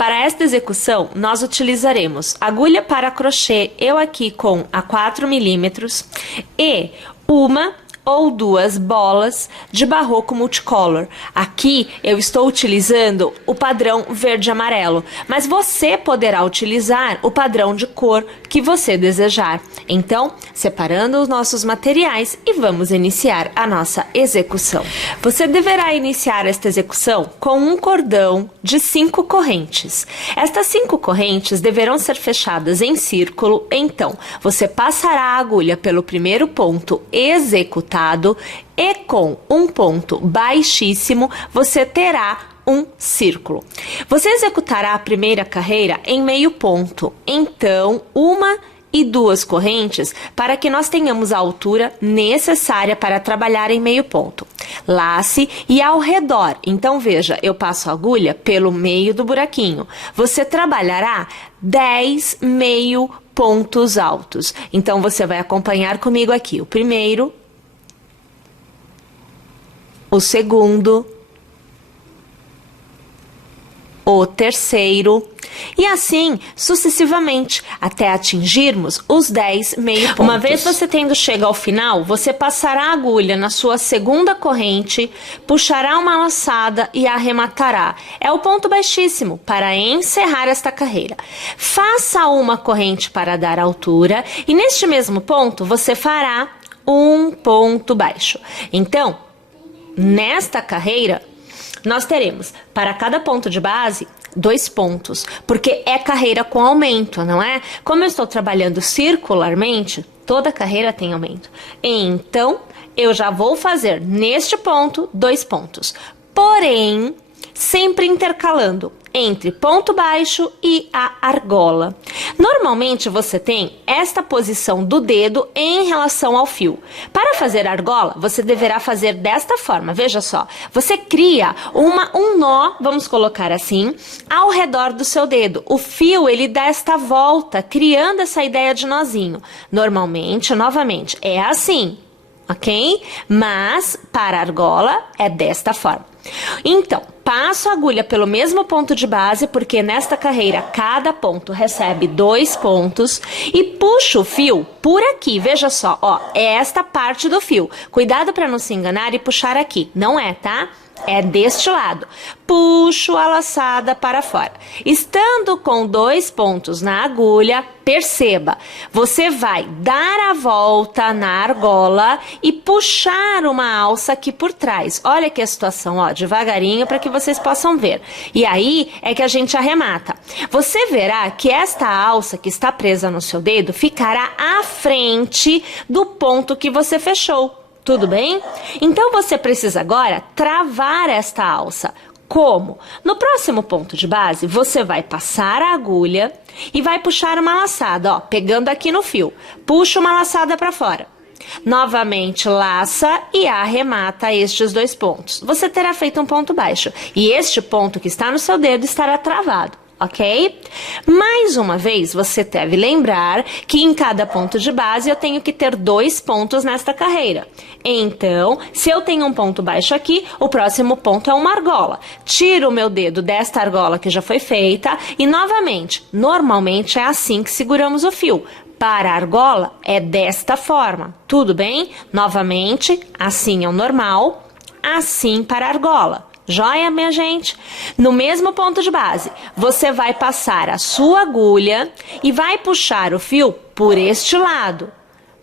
Para esta execução, nós utilizaremos agulha para crochê, eu aqui com a 4 milímetros, e uma ou duas bolas de barroco multicolor. Aqui eu estou utilizando o padrão verde e amarelo, mas você poderá utilizar o padrão de cor que você desejar. Então, separando os nossos materiais e vamos iniciar a nossa execução. Você deverá iniciar esta execução com um cordão de 5 correntes. Estas 5 correntes deverão ser fechadas em círculo, então você passará a agulha pelo primeiro ponto executado e com um ponto baixíssimo você terá um círculo. Você executará a primeira carreira em meio ponto, então uma e duas correntes para que nós tenhamos a altura necessária para trabalhar em meio ponto. Lace e ao redor, então veja, eu passo a agulha pelo meio do buraquinho. Você trabalhará 10 meio pontos altos, então você vai acompanhar comigo aqui, o primeiro, o segundo, o terceiro, e assim sucessivamente, até atingirmos os 10 meio pontos. Uma vez você tendo chegado ao final, você passará a agulha na sua segunda corrente, puxará uma laçada e arrematará. É o ponto baixíssimo para encerrar esta carreira. Faça uma corrente para dar altura e neste mesmo ponto você fará um ponto baixo. Então, nesta carreira, nós teremos para cada ponto de base 2 pontos, porque é carreira com aumento, não é? Como eu estou trabalhando circularmente, toda carreira tem aumento. Então, eu já vou fazer neste ponto 2 pontos. Porém, sempre intercalando entre ponto baixo e a argola. Normalmente você tem esta posição do dedo em relação ao fio. Para fazer argola, você deverá fazer desta forma, veja só. Você cria um nó, vamos colocar assim, ao redor do seu dedo. O fio, ele dá esta volta, criando essa ideia de nozinho. Normalmente, novamente, é assim, ok? Mas, para argola, é desta forma. Então, passo a agulha pelo mesmo ponto de base, porque nesta carreira cada ponto recebe 2 pontos, e puxo o fio por aqui, veja só, ó, é esta parte do fio. Cuidado para não se enganar e puxar aqui, não é, tá? É deste lado. Puxo a laçada para fora. Estando com 2 pontos na agulha, perceba, você vai dar a volta na argola e puxar uma alça aqui por trás. Olha que a situação, ó, devagarinho para que vocês possam ver. E aí é que a gente arremata. Você verá que esta alça que está presa no seu dedo ficará à frente do ponto que você fechou. Tudo bem? Então você precisa agora travar esta alça. Como? No próximo ponto de base, você vai passar a agulha e vai puxar uma laçada, ó, pegando aqui no fio. Puxa uma laçada para fora. Novamente laça e arremata estes 2 pontos. Você terá feito um ponto baixo e este ponto que está no seu dedo estará travado. Ok? Mais uma vez, você deve lembrar que em cada ponto de base eu tenho que ter 2 pontos nesta carreira. Então, se eu tenho um ponto baixo aqui, o próximo ponto é uma argola. Tiro o meu dedo desta argola que já foi feita e, novamente, normalmente é assim que seguramos o fio. Para a argola, é desta forma. Tudo bem? Novamente, assim é o normal, assim para a argola. Joia, minha gente? No mesmo ponto de base, você vai passar a sua agulha e vai puxar o fio por este lado.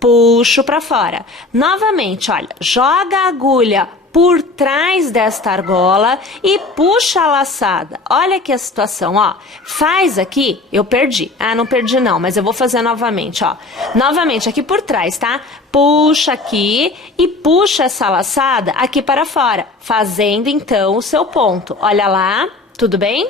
Puxo para fora. Novamente, olha, joga a agulha por trás desta argola e puxa a laçada. Olha aqui a situação, ó. Faz aqui, eu perdi. Ah, não perdi não, mas eu vou fazer novamente, ó. Novamente, aqui por trás, tá? Puxa aqui e puxa essa laçada aqui para fora, fazendo então o seu ponto. Olha lá. Tudo bem?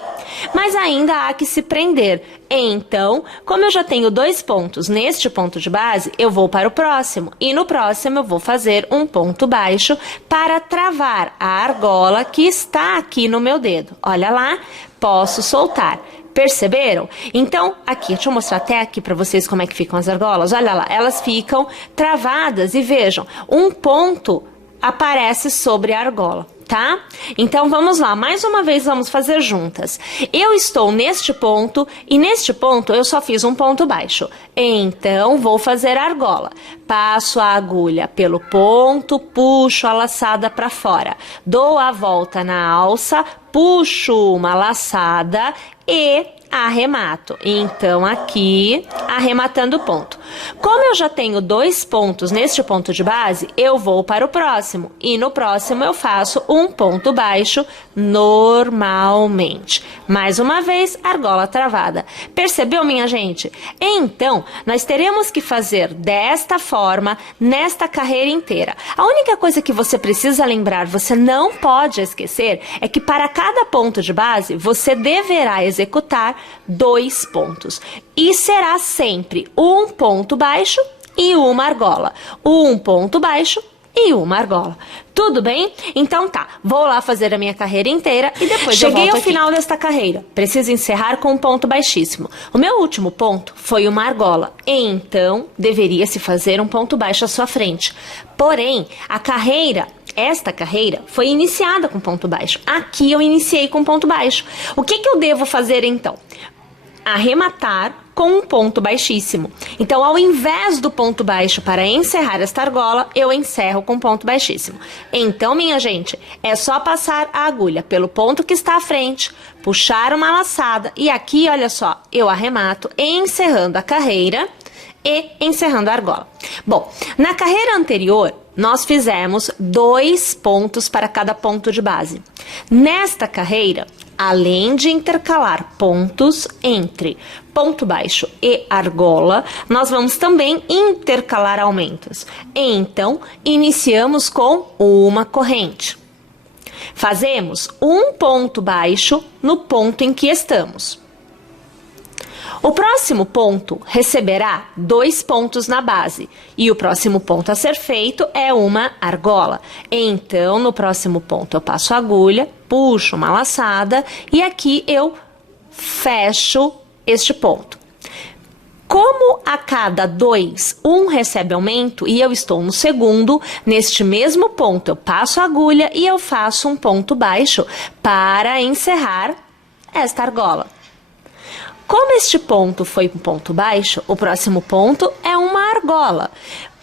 Mas ainda há que se prender. Então, como eu já tenho 2 pontos neste ponto de base, eu vou para o próximo. E no próximo eu vou fazer um ponto baixo para travar a argola que está aqui no meu dedo. Olha lá, posso soltar. Perceberam? Então, aqui, deixa eu mostrar até aqui para vocês como é que ficam as argolas. Olha lá, elas ficam travadas e vejam, um ponto aparece sobre a argola. tá? Então, vamos lá, mais uma vez vamos fazer juntas. Eu estou neste ponto, e neste ponto eu só fiz um ponto baixo. Então, vou fazer argola. Passo a agulha pelo ponto, puxo a laçada para fora. Dou a volta na alça, puxo uma laçada e arremato. Então, aqui, arrematando o ponto. Como eu já tenho 2 pontos neste ponto de base, eu vou para o próximo. E no próximo eu faço um ponto baixo normalmente. Mais uma vez, argola travada. Percebeu, minha gente? Então, nós teremos que fazer desta forma, nesta carreira inteira. A única coisa que você precisa lembrar, você não pode esquecer, é que para cada ponto de base, você deverá executar 2 pontos. E será sempre um ponto baixo e uma argola. Um ponto baixo e uma argola. Tudo bem? Então tá, vou lá fazer a minha carreira inteira e depois cheguei ao final desta carreira. Preciso encerrar com um ponto baixíssimo. O meu último ponto foi uma argola. Então, deveria se fazer um ponto baixo à sua frente. Porém, esta carreira foi iniciada com ponto baixo. Aqui eu iniciei com ponto baixo. O que eu devo fazer então? Arrematar com um ponto baixíssimo. Então, ao invés do ponto baixo para encerrar esta argola, eu encerro com ponto baixíssimo. Então, minha gente, é só passar a agulha pelo ponto que está à frente, puxar uma laçada e aqui, olha só, eu arremato encerrando a carreira e encerrando a argola. Bom, na carreira anterior, nós fizemos 2 pontos para cada ponto de base. Nesta carreira, além de intercalar pontos entre ponto baixo e argola, nós vamos também intercalar aumentos. Então, iniciamos com uma corrente. Fazemos um ponto baixo no ponto em que estamos. O próximo ponto receberá 2 pontos na base e o próximo ponto a ser feito é uma argola. Então, no próximo ponto eu passo a agulha, puxo uma laçada e aqui eu fecho este ponto. Como a cada 2, um recebe aumento e eu estou no segundo, neste mesmo ponto eu passo a agulha e eu faço um ponto baixo para encerrar esta argola. Como este ponto foi um ponto baixo, o próximo ponto é uma argola.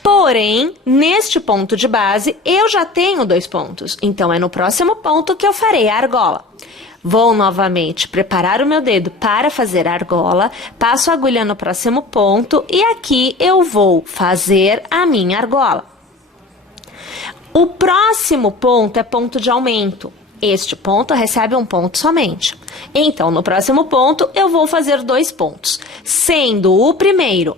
Porém, neste ponto de base, eu já tenho 2 pontos. Então, é no próximo ponto que eu farei a argola. Vou novamente preparar o meu dedo para fazer a argola, passo a agulha no próximo ponto e aqui eu vou fazer a minha argola. O próximo ponto é ponto de aumento. Este ponto recebe um ponto somente. Então, no próximo ponto, eu vou fazer 2 pontos, sendo o primeiro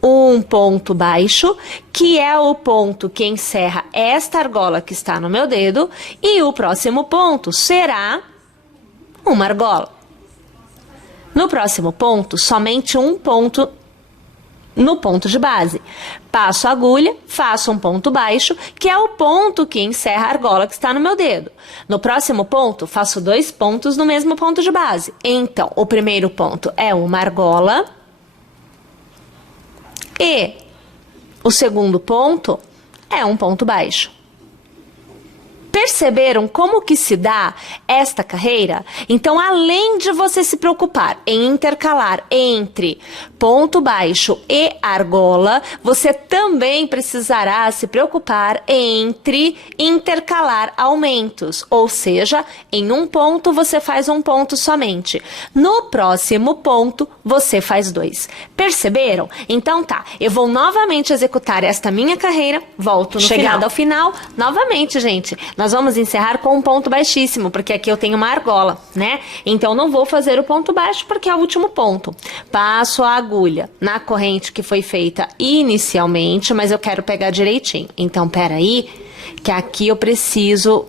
um ponto baixo, que é o ponto que encerra esta argola que está no meu dedo, e o próximo ponto será uma argola. No próximo ponto, somente um ponto no ponto de base. Passo a agulha, faço um ponto baixo, que é o ponto que encerra a argola que está no meu dedo. No próximo ponto, faço 2 pontos no mesmo ponto de base. Então, o primeiro ponto é uma argola e o segundo ponto é um ponto baixo. Perceberam como que se dá esta carreira? Então, além de você se preocupar em intercalar entre ponto baixo e argola, você também precisará se preocupar entre intercalar aumentos, ou seja, em um ponto você faz um ponto somente. No próximo ponto, você faz 2. Perceberam? Então tá, eu vou novamente executar esta minha carreira, volto no Chegado ao final, novamente, gente. Nós vamos encerrar com um ponto baixíssimo, porque aqui eu tenho uma argola, né? Então, não vou fazer o ponto baixo, porque é o último ponto. Passo a agulha na corrente que foi feita inicialmente, mas eu quero pegar direitinho. Então, peraí, que aqui eu preciso...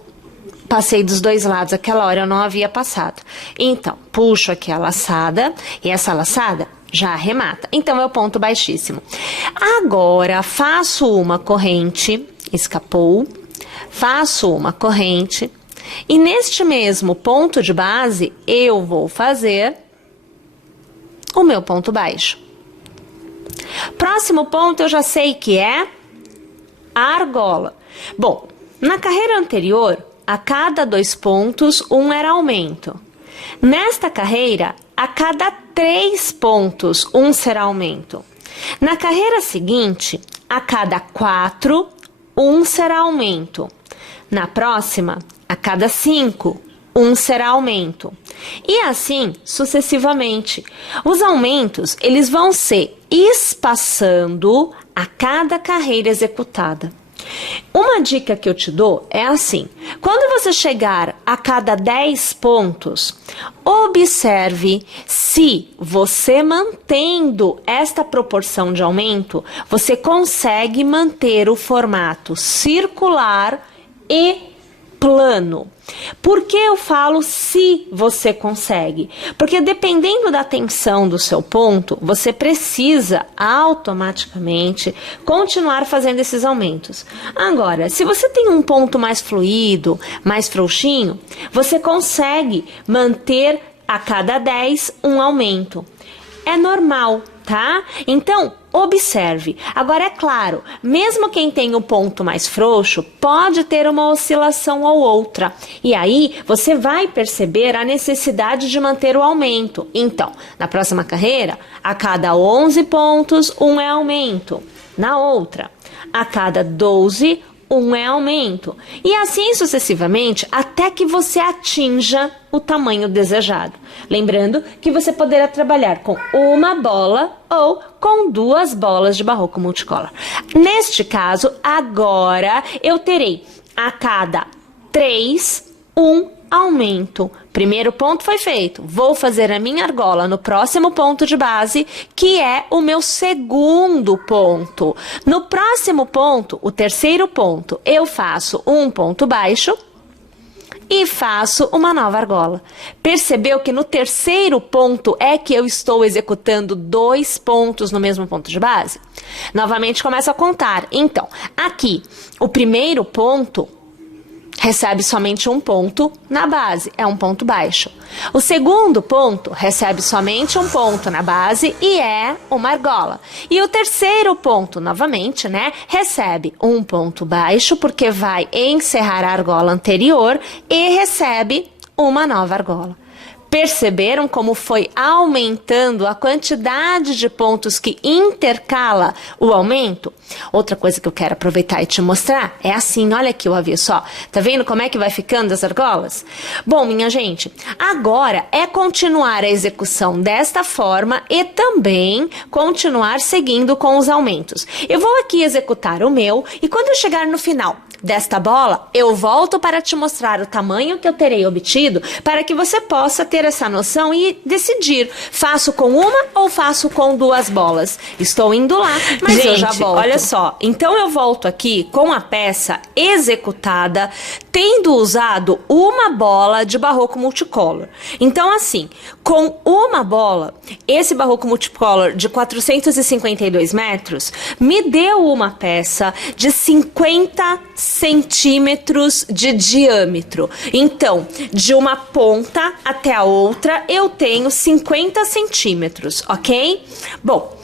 Passei dos 2 lados, aquela hora eu não havia passado. Então, puxo aqui a laçada, e essa laçada já arremata. Então, é o ponto baixíssimo. Agora, faço uma corrente, escapou... Faço uma corrente e neste mesmo ponto de base eu vou fazer o meu ponto baixo. Próximo ponto eu já sei que é a argola. Bom, na carreira anterior a cada 2 pontos, 1 era aumento. Nesta carreira, a cada 3 pontos, 1 será aumento. Na carreira seguinte, a cada 4, 1 será aumento. Na próxima, a cada 5, 1 será aumento. E assim, sucessivamente. Os aumentos, eles vão se espaçando a cada carreira executada. Uma dica que eu te dou é assim: quando você chegar a cada 10 pontos, observe se você mantendo esta proporção de aumento, você consegue manter o formato circular e plano. Por que eu falo se você consegue? Porque dependendo da tensão do seu ponto, você precisa automaticamente continuar fazendo esses aumentos. Agora, se você tem um ponto mais fluido, mais frouxinho, você consegue manter a cada 10 um aumento. É normal, tá? Então, observe. Agora, é claro, mesmo quem tem o ponto mais frouxo pode ter uma oscilação ou outra. E aí, você vai perceber a necessidade de manter o aumento. Então, na próxima carreira, a cada 11 pontos, 1 é aumento. Na outra, a cada 12, 1 é aumento. E assim sucessivamente, até que você atinja o tamanho desejado. Lembrando que você poderá trabalhar com uma bola ou com 2 bolas de barroco multicolor. Neste caso, agora eu terei a cada 3, 1 aumento. Primeiro ponto foi feito. Vou fazer a minha argola no próximo ponto de base, que é o meu segundo ponto. No próximo ponto, o terceiro ponto, eu faço um ponto baixo e faço uma nova argola. Percebeu que no terceiro ponto é que eu estou executando 2 pontos no mesmo ponto de base? Novamente começo a contar. Então, aqui, o primeiro ponto recebe somente um ponto na base, é um ponto baixo. O segundo ponto recebe somente um ponto na base e é uma argola. E o terceiro ponto, novamente, né, recebe um ponto baixo porque vai encerrar a argola anterior e recebe uma nova argola. Perceberam como foi aumentando a quantidade de pontos que intercala o aumento? Outra coisa que eu quero aproveitar e te mostrar é assim, olha aqui o avesso, ó. Tá vendo como é que vai ficando as argolas? Bom, minha gente, agora é continuar a execução desta forma e também continuar seguindo com os aumentos. Eu vou aqui executar o meu e quando eu chegar no final desta bola, eu volto para te mostrar o tamanho que eu terei obtido para que você possa ter essa noção e decidir, faço com uma ou faço com 2 bolas. Estou indo lá, mas gente, eu já volto. Olha só, então eu volto aqui com a peça executada, tendo usado uma bola de barroco multicolor. Então assim, com uma bola, esse barroco multicolor de 452 metros, me deu uma peça de 50 centímetros de diâmetro. Então, de uma ponta até a outra, eu tenho 50 centímetros, ok? Bom,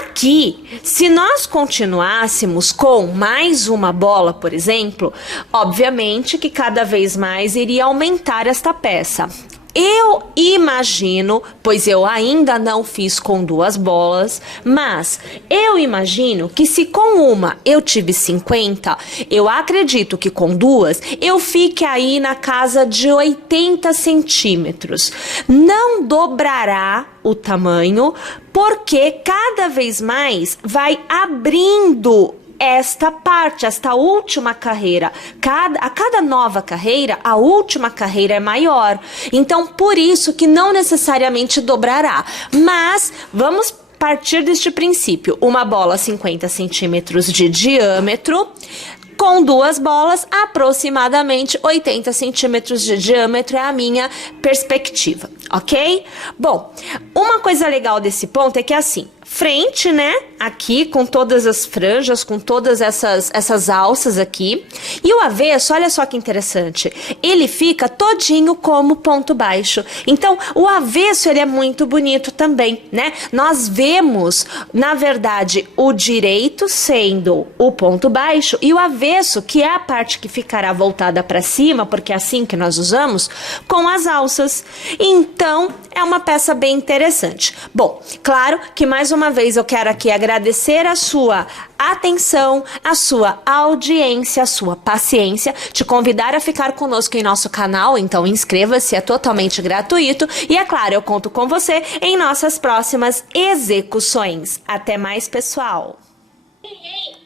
aqui, se nós continuássemos com mais uma bola, por exemplo, obviamente que cada vez mais iria aumentar esta peça. Eu imagino, pois eu ainda não fiz com 2 bolas, mas eu imagino que se com uma eu tive 50, eu acredito que com 2 eu fique aí na casa de 80 centímetros. Não dobrará o tamanho, porque cada vez mais vai abrindo esta parte, esta última carreira. A cada nova carreira, a última carreira é maior. Então, por isso que não necessariamente dobrará. Mas, vamos partir deste princípio. Uma bola 50 centímetros de diâmetro, com 2 bolas, aproximadamente 80 centímetros de diâmetro é a minha perspectiva, ok? Bom, uma coisa legal desse ponto é que assim, frente, né? Aqui, com todas as franjas, com todas essas alças aqui. E o avesso, olha só que interessante, ele fica todinho como ponto baixo. Então, o avesso, ele é muito bonito também, né? Nós vemos, na verdade, o direito sendo o ponto baixo e o avesso, que é a parte que ficará voltada para cima, porque é assim que nós usamos, com as alças. Então, é uma peça bem interessante. Bom, claro que mais uma vez eu quero aqui agradecer a sua atenção, a sua audiência, a sua paciência, te convidar a ficar conosco em nosso canal, então inscreva-se, é totalmente gratuito e é claro, eu conto com você em nossas próximas execuções. Até mais, pessoal! Ei, ei.